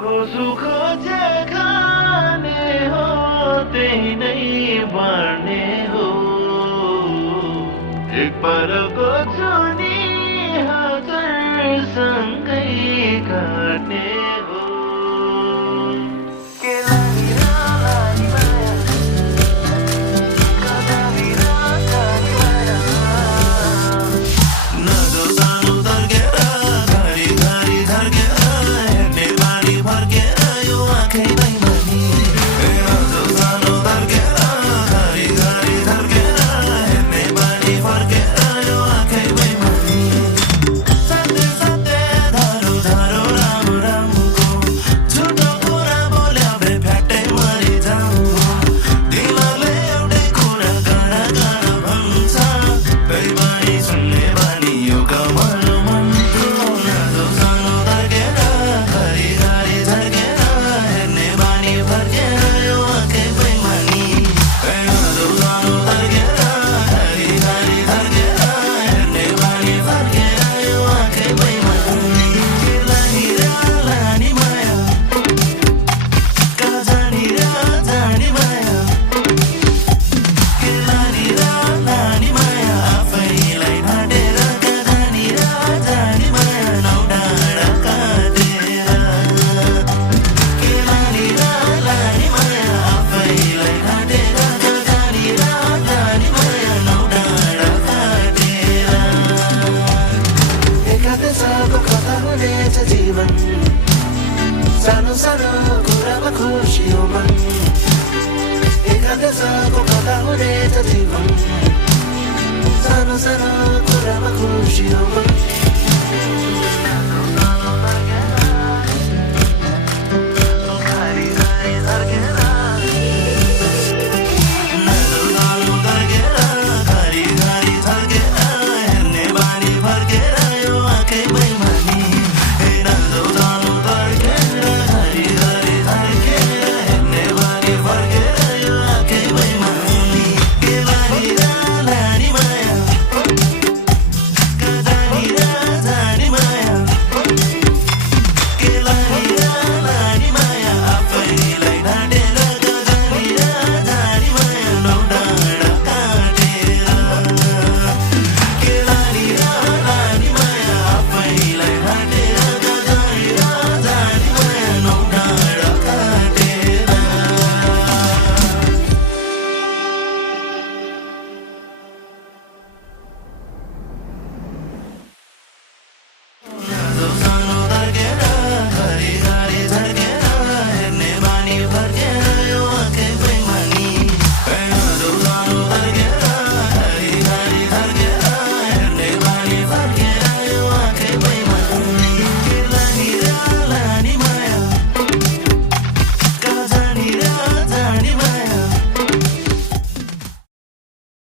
सुख जे खाने हो त्यही नै बाँड्ने हो एक पलको जुनी हजार सँगै काट्ने हो के लानी लानी माया कदाली रानी माया नदो सानो धर्केर घरी घरी धर्केर हेर्ने बानी फर्केर यो आँखै बैमानी नदो सानो धर्केर घरी घरी धर्केर हेर्ने बानी फर्केर यो आँखै बैमानी सत्य सत्य धरो धरो राम रामको झुटो कुरा बोल्या फ्याट्टै मरिजाऊ दिलले एउटै कुरा गाडा गाडा भन्छ बैमानी सुन्ने बानी यो कमल मनको नदो सानो धर्केर घरी घरी धर्केर हेर्ने बानी फर्केर यो आँखै बैमानी नदो सानो धर्केर घरी घरी धर्केर हेर्ने बानी फर्केर यो आँखै बैमानी के लानी लानी माया कहाँ जानी जानी माया के लानी लानी माया आफैलाई ढाँटेर कहाँ जानी जानी माया नाउ डाँडा काटेर के लानी लानी माया आफैलाई ढाँटेर कहाँ जानी जानी माया नाउ डाँडा काटेर एकान्तको कथा हुनेछ जीवन सानो सानो कुरामा खुसी हो मन एकान्तको कथा हुनेछ जीवन सानो सानो कुरामा खुसी हो मन